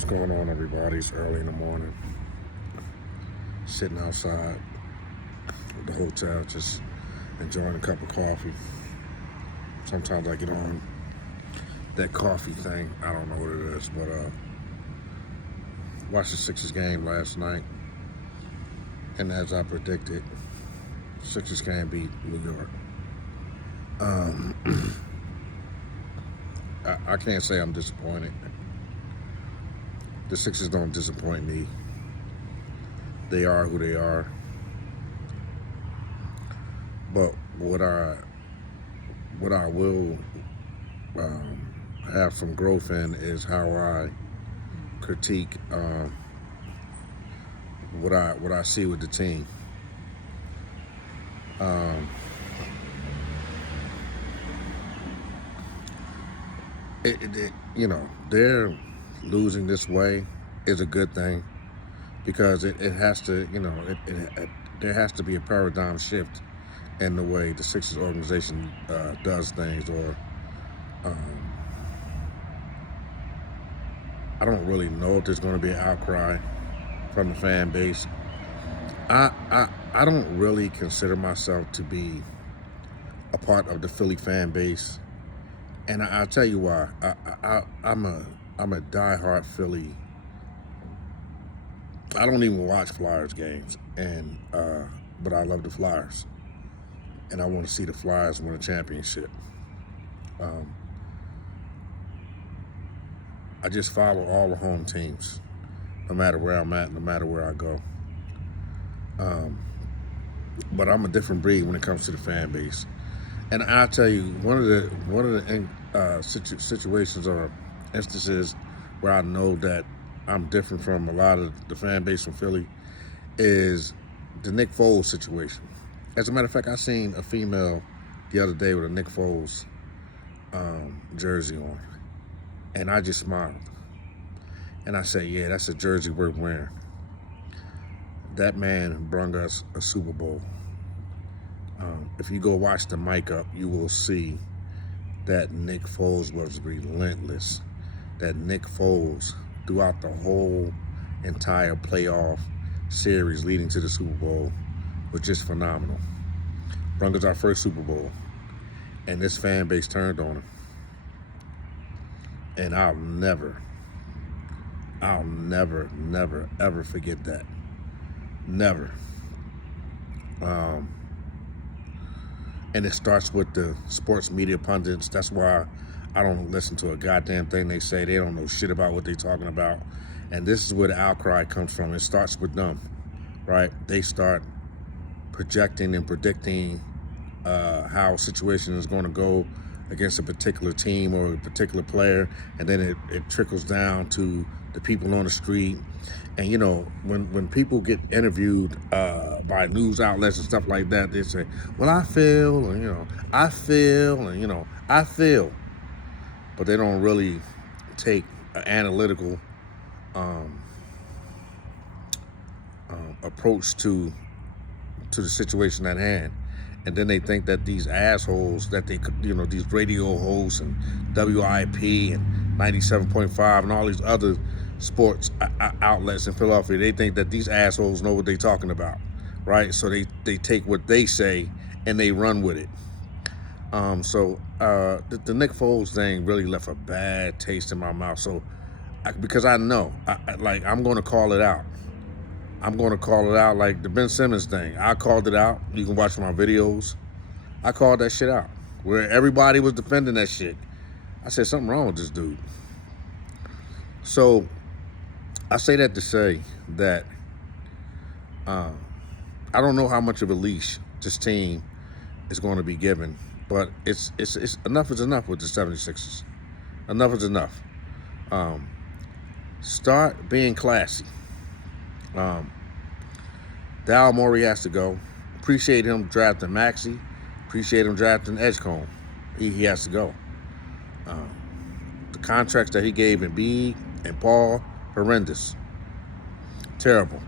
What's going on, everybody? It's early in the morning. Sitting outside the hotel, just enjoying a cup of coffee. Sometimes I get on that coffee thing. I don't know what it is, but watched the Sixers game last night, and as I predicted, Sixers can't beat New York. Um, I can't say I'm disappointed. The Sixers don't disappoint me. They are who they are. But what I will have some growth in is how I critique what I see with the team. Um, they're losing this way is a good thing because it has to, there has to be a paradigm shift in the way the Sixers organization does things, or I don't really know if there's going to be an outcry from the fan base. I don't really consider myself to be a part of the Philly fan base, and I'll tell you why. I'm a diehard Philly. I don't even watch Flyers games, and but I love the Flyers, and I want to see the Flyers win a championship. I just follow all the home teams, no matter where I'm at, no matter where I go. But I'm a different breed when it comes to the fan base, and I'll tell you one of the situations or instances where I know that I'm different from a lot of the fan base from Philly is the Nick Foles situation. As a matter of fact, I seen a female the other day with a Nick Foles jersey on, and I just smiled. And I said, yeah, that's a jersey worth wearing. That man brought us a Super Bowl. If you go watch the mic up, you will see that Nick Foles was relentless. That Nick Foles, throughout the whole entire playoff series leading to the Super Bowl, was just phenomenal. Brought us our first Super Bowl, and this fan base turned on him. And I'll never, ever forget that. Never. And it starts with the sports media pundits. That's why I don't listen to a goddamn thing they say. They don't know shit about what they're talking about. And this is where the outcry comes from. It starts with them, right? They start projecting and predicting how a situation is going to go against a particular team or a particular player, and then it trickles down to the people on the street. And when people get interviewed by news outlets and stuff like that, they say, well, I feel, and I feel, and I feel, but they don't really take an analytical approach to the situation at hand. And then they think that these assholes that these radio hosts and WIP and 97.5 and all these other sports outlets in Philadelphia, they think that these assholes know what they're talking about, right? So they take what they say and they run with it. The Nick Foles thing really left a bad taste in my mouth. So because I know, I'm going to call it out. I'm going to call it out like the Ben Simmons thing. I called it out. You can watch my videos. I called that shit out. Where everybody was defending that shit. I said, something wrong with this dude. So, I say that to say that I don't know how much of a leash this team is going to be given. But it's enough is enough with the 76ers. Enough is enough. Start being classy. Daryl Morey has to go. Appreciate him drafting Maxey. Appreciate him drafting Edgecombe. He has to go. The contracts that he gave Embiid and Paul, horrendous. Terrible.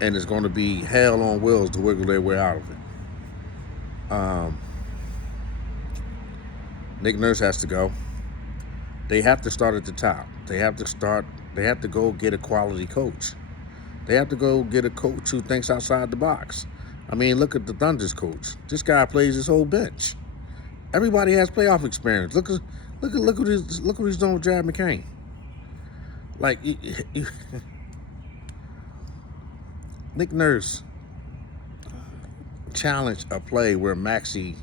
And it's going to be hell on wheels to wiggle their way out of it. Nick Nurse has to go. They have to start at the top. They have They have to go get a quality coach. They have to go get a coach who thinks outside the box. I mean, look at the Thunder's coach. This guy plays his whole bench. Everybody has playoff experience. Look what he's doing with Jared McCain. Like Nick Nurse challenged a play where Maxey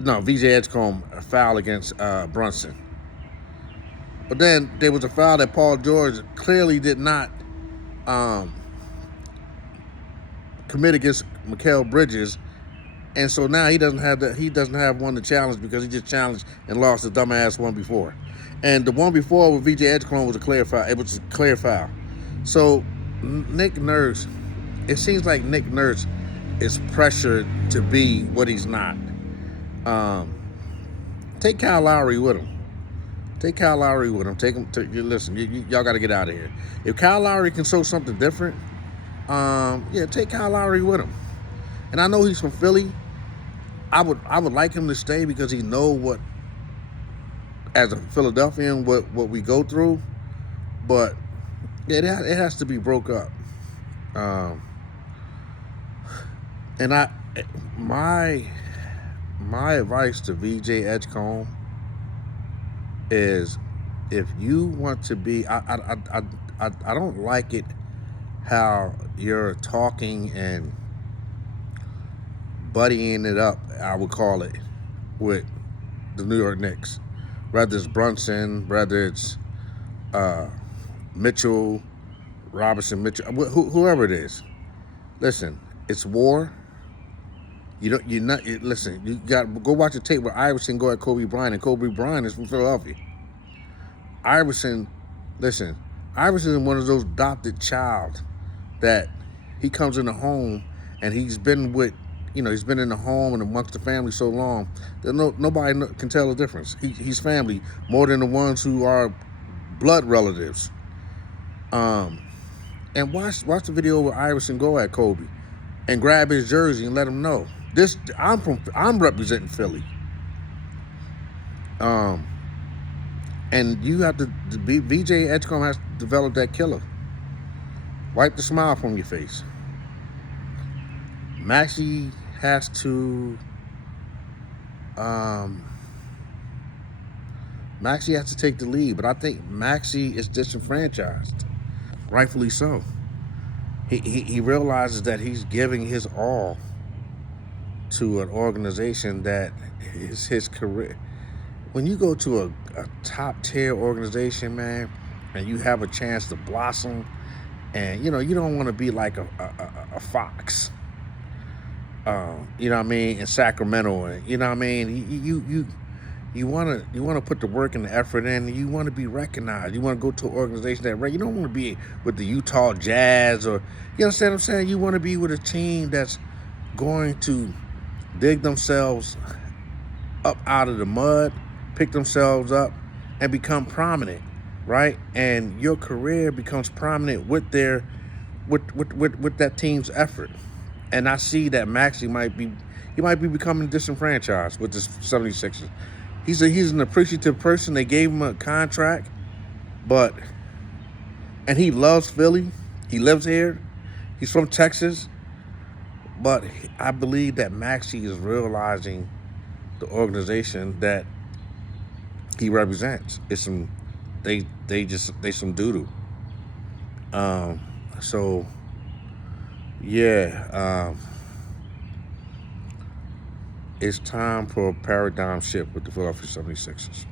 VJ Edgecombe a foul against Brunson. But then there was a foul that Paul George clearly did not commit against Mikal Bridges, and so now he doesn't have one to challenge because he just challenged and lost the dumbass one before. And the one before with VJ Edgecombe was a clear foul. It was a clear foul. So Nick Nurse, it seems like Nick Nurse is pressured to be what he's not. Take Kyle Lowry with him. Take him. Listen, y'all got to get out of here. If Kyle Lowry can show something different, take Kyle Lowry with him. And I know he's from Philly. I would like him to stay because he know what, as a Philadelphian, what we go through. But it has to be broke up. And my advice to VJ Edgecombe is, if you want to be, I don't like it how you're talking and buddying it up, I would call it, with the New York Knicks. Whether it's Brunson, whether it's Mitchell, Robinson, Mitchell, whoever it is. Listen, it's war. Listen, you got to go watch the tape where Iverson go at Kobe Bryant, and Kobe Bryant is from Philadelphia. Iverson is one of those adopted child that he comes in the home and he's been with, he's been in the home and amongst the family so long that nobody can tell the difference. He's family more than the ones who are blood relatives. And watch the video where Iverson go at Kobe and grab his jersey and let him know, I'm representing Philly. And you have to be, VJ Edgecombe has to develop that killer. Wipe the smile from your face. Maxey has to take the lead, but I think Maxey is disenfranchised, rightfully so. He realizes that he's giving his all to an organization that is his career. When you go to a top tier organization, man, and you have a chance to blossom, and you don't want to be like a Fox, in Sacramento, and you want to put the work and the effort in. You want to be recognized. You want to go to an organization that, you don't want to be with the Utah Jazz, or, you understand what I'm saying? You want to be with a team that's going to dig themselves up out of the mud, pick themselves up, and become prominent, right? And your career becomes prominent with that team's effort. And I see that Maxey might be becoming disenfranchised with the 76ers. He's an appreciative person. They gave him a contract, and he loves Philly. He lives here. He's from Texas. But I believe that Maxey is realizing the organization that he represents. It's some some doo-doo. It's time for a paradigm shift with the Philadelphia 76ers.